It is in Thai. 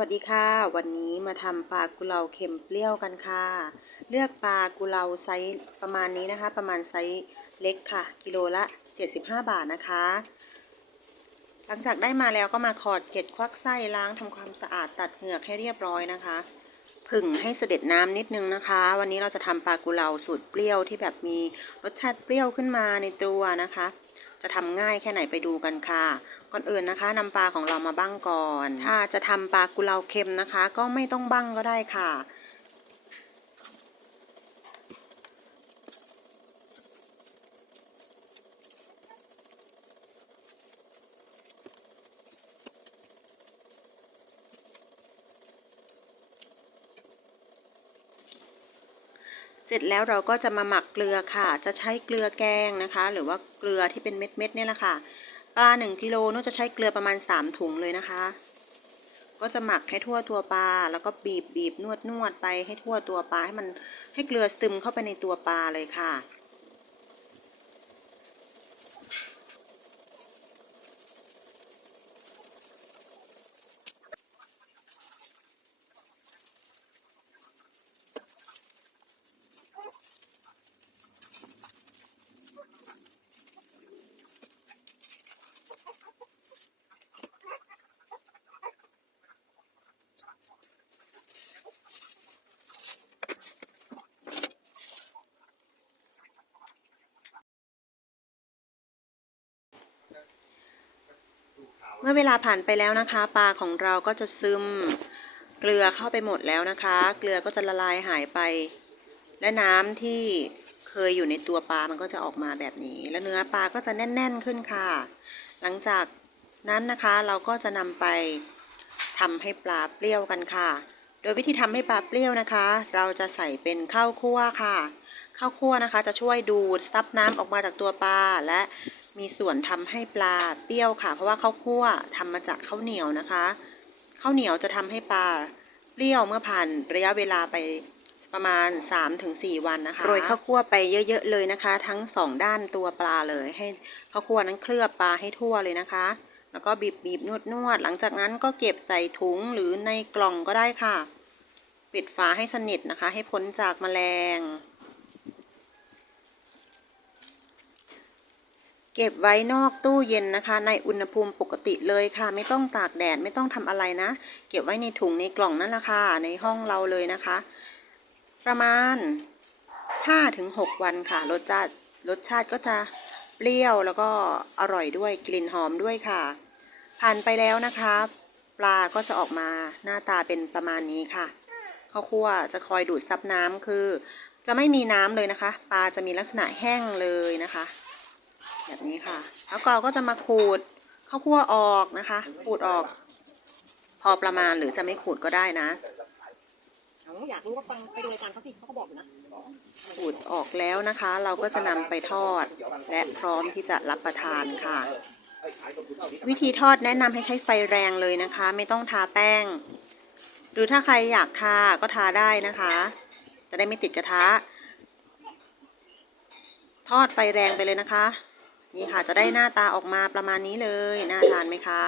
วัสดีค่ะ วันนี้มาทำปลากุเลาเค็มเปรี้ยวกันค่ะ เลือกปลากุเลาไซส์ประมาณนี้นะคะ ประมาณไซส์เล็กค่ะ กิโลละ 75 บาทนะคะ หลังจากได้มาแล้วก็มาขอดเกล็ดควักไส้ล้างทำความสะอาดตัดเหงือกให้เรียบร้อยนะคะ ผึ่งให้เสด็จน้ำนิดนึงนะคะ วันนี้เราจะทำปลากุเลาสูตรเปรี้ยวที่แบบมีรสชาติเปรี้ยวขึ้นมาในตัวนะคะ จะทำง่ายแค่ไหนไปดูกันค่ะก่อนอื่นนะคะนำปลาของเรามาบ้างก่อน ถ้าจะทำปลากุเลาเค็มนะคะ ก็ไม่ต้องบ้างก็ได้ค่ะ เสร็จแล้วเราก็จะมาหมักเกลือค่ะ จะใช้เกลือแกงนะคะ หรือว่าเกลือที่เป็นเม็ดๆเนี่ยแหละค่ะ ปลา 1กิโลนุจะใช้เกลือประมาณ 3 ถุงเลยนะคะ ก็จะหมักให้ทั่วตัวปลา แล้วก็บีบบีบนวดนวดไปให้ทั่วตัวปลาให้มันให้เกลือซึมเข้าไปในตัวปลาเลยค่ะ เมื่อเวลาผ่านไปแล้วนะคะ ปลาของเราก็จะซึมเกลือเข้าไปหมดแล้วนะคะ เกลือก็จะละลายหายไป และน้ำที่เคยอยู่ในตัวปลามันก็จะออกมาแบบนี้ แล้วเนื้อปลาก็จะแน่น ๆขึ้นค่ะ หลังจากนั้นนะคะเราก็จะนำไปทำให้ปลาเปรี้ยวกันค่ะ โดยวิธีทำให้ปลาเปรี้ยวนะคะ เราจะใส่เป็นข้าวคั่วค่ะ ข้าวคั่วนะคะจะช่วยดูดซับน้ำออกมาจากตัวปลาและ มีส่วนทำให้ปลาเปรี้ยวค่ะ เพราะว่าข้าวคั่วทำมาจากข้าวเหนียวนะคะข้าวเหนียวจะทำให้ปลาเปรี้ยวเมื่อผ่านระยะเวลาไปประมาณ 3-4 วันนะคะโรยข้าวคั่วไปเยอะ ๆ เลยนะคะ ทั้งสองด้านตัวปลาเลย ให้ข้าวคั่วนั้นเคลือบปลาให้ทั่วเลยนะคะ แล้วก็บีบบีบนวดนวดหลังจากนั้นก็เก็บใส่ถุงหรือในกล่องก็ได้ค่ะ ปิดฝาให้สนิทนะคะ ให้พ้นจากแมลง เก็บไว้นอกตู้เย็นนะคะ ในอุณหภูมิปกติเลยค่ะ ไม่ต้องตากแดดไม่ต้องทำอะไรนะ เก็บไว้ในถุงในกล่องนั่นแหละค่ะในห้องเราเลยนะคะ ประมาณ 5-6 วันค่ะรสชาติรสชาติก็จะเปรี้ยวแล้วก็อร่อยด้วยกลิ่นหอมด้วยค่ะ ผ่านไปแล้วนะคะ ปลาก็จะออกมาหน้าตาเป็นประมาณนี้ค่ะข้าวคั่วจะคอยดูดซับน้ำคือ จะไม่มีน้ำเลยนะคะ ปลาจะมีลักษณะแห้งเลยนะคะ แบบนี้ค่ะ แล้วก็ก็จะมาขูดข้าวคั่วออกนะคะขูดออก พอประมาณหรือจะไม่ขูดก็ได้นะอยากรู้ว่าฟังไปดูรายการเขาสิเขาก็บอกอยู่นะขูดออกแล้วนะคะ เราก็จะนำไปทอด และพร้อมที่จะรับประทานค่ะ วิธีทอดแนะนำให้ใช้ไฟแรงเลยนะคะ ไม่ต้องทาแป้ง หรือถ้าใครอยากทาก็ทาได้นะคะ จะได้ไม่ติดกระทะ ทอดไฟแรงไปเลยนะคะ นี่ค่ะจะได้หน้าตาออกมาประมาณนี้เลย น่าทานไหมคะ